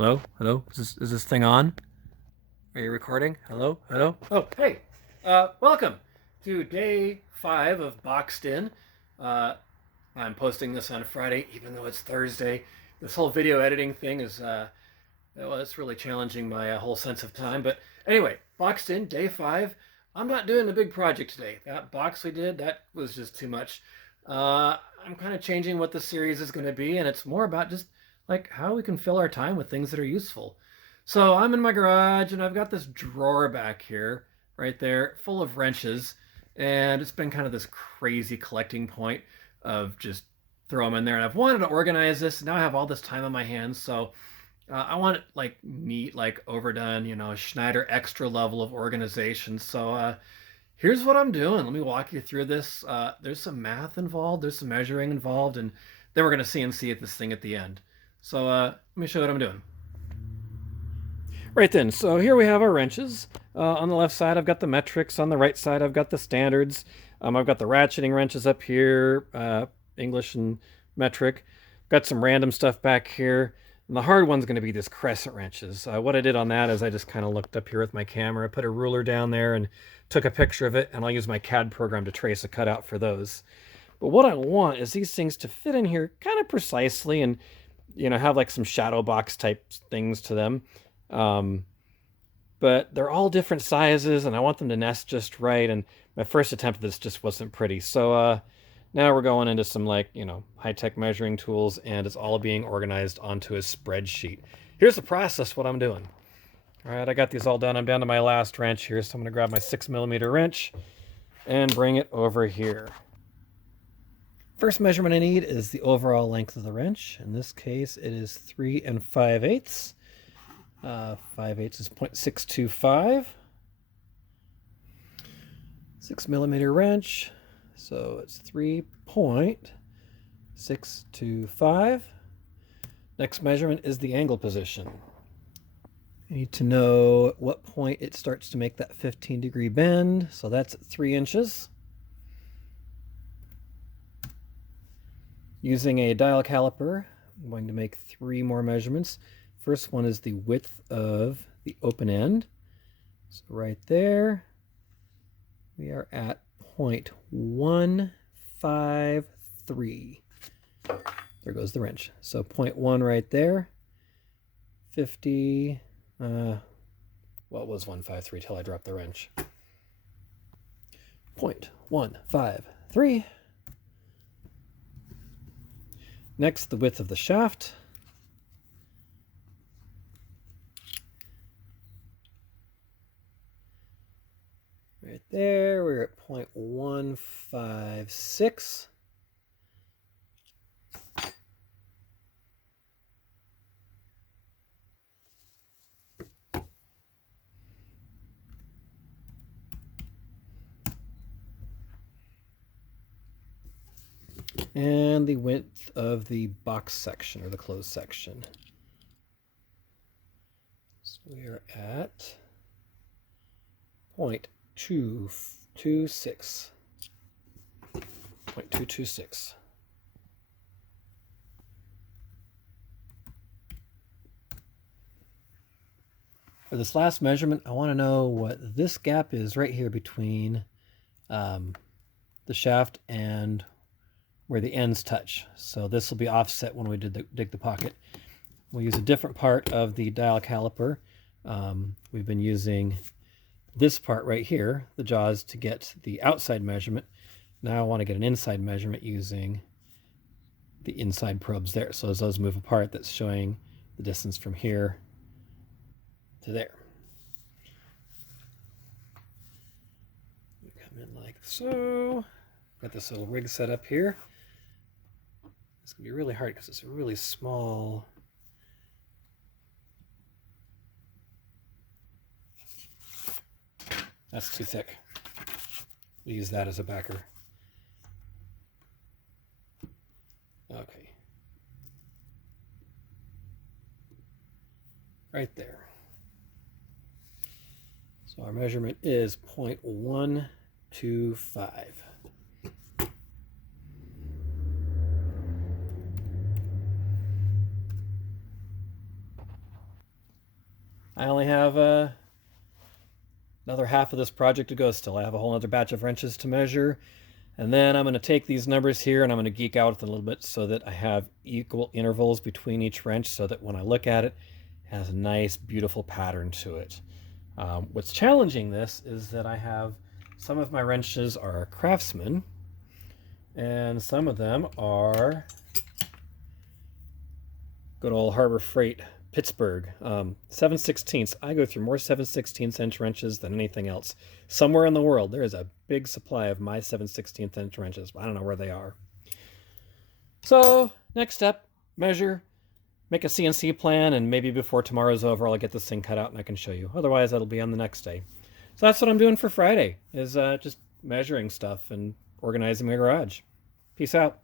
Hello? Hello? Is this thing on? Are you recording? Hello? Hello? Oh, hey. Welcome to day 5 of Boxed In. Uh, I'm posting this on Friday, even though it's Thursday. This whole video editing thing is, well, it's really challenging my whole sense of time. But anyway, Boxed In, day 5. I'm not doing the big project today. That box we did, that was just too much. I'm kind of changing what the series is going to be, and it's more about just like how we can fill our time with things that are useful. So I'm in my garage, and I've got this drawer back here, right there, full of wrenches, and it's been kind of this crazy collecting point of just throw them in there. And I've wanted to organize this. Now I have all this time on my hands, so I want it like neat, like overdone, Schneider extra level of organization. So here's what I'm doing. Let me walk you through this. There's some math involved, there's some measuring involved, and then we're going to CNC at this thing at the end. So let me show you what I'm doing. Right then, so here we have our wrenches. On the left side, I've got the metrics. On the right side, I've got the standards. I've got the ratcheting wrenches up here, English and metric. Got some random stuff back here. And the hard one's going to be this crescent wrenches. What I did on that is I just kind of looked up here with my camera, put a ruler down there and took a picture of it, and I'll use my CAD program to trace a cutout for those. But what I want is these things to fit in here kind of precisely and, have like some shadow box type things to them. Um, but they're all different sizes, and I want them to nest just right. And my first attempt at this just wasn't pretty. So now we're going into some high-tech measuring tools, and it's all being organized onto a spreadsheet. Here's the process, what I'm doing. All right, I got these all done. I'm down to my last wrench here, so I'm gonna grab my 6mm wrench and bring it over here. First measurement I need is the overall length of the wrench. In this case, it is 3 5/8. 5/8 is 0.625. 6mm wrench, so it's 3.625. Next measurement is the angle position. You need to know at what point it starts to make that 15-degree bend, so that's at 3 inches. Using a dial caliper, I'm going to make 3 more measurements. First one is the width of the open end. So right there, we are at 0.153. There goes the wrench. So 0.1 right there. 50, well, it was 153 till I dropped the wrench. 0.153. Next, the width of the shaft. Right there, we're at 0.156. And the width of the box section, or the closed section. So we are at 0.226. 0.226. For this last measurement, I want to know what this gap is right here between the shaft and where the ends touch. So this will be offset when we dig the pocket. We'll use a different part of the dial caliper. We've been using this part right here, the jaws, to get the outside measurement. Now I want to get an inside measurement using the inside probes there. So as those move apart, that's showing the distance from here to there. We come in like so. Got this little rig set up here. It's going to be really hard because it's a really small. That's too thick. We'll use that as a backer. Okay. Right there. So our measurement is 0.125. I only have another half of this project to go still. I have a whole other batch of wrenches to measure. And then I'm going to take these numbers here and I'm going to geek out with it a little bit so that I have equal intervals between each wrench so that when I look at it, it has a nice, beautiful pattern to it. What's challenging this is that I have some of my wrenches are Craftsman and some of them are good old Harbor Freight Pittsburgh 7/16. I go through more 7/16 inch wrenches than anything else. Somewhere in the world, there is a big supply of my 7/16 inch wrenches. I don't know where they are. So, next step, measure, make a CNC plan, and maybe before tomorrow's over, I'll get this thing cut out and I can show you. Otherwise, that'll be on the next day. So that's what I'm doing for Friday, is just measuring stuff and organizing my garage. Peace out.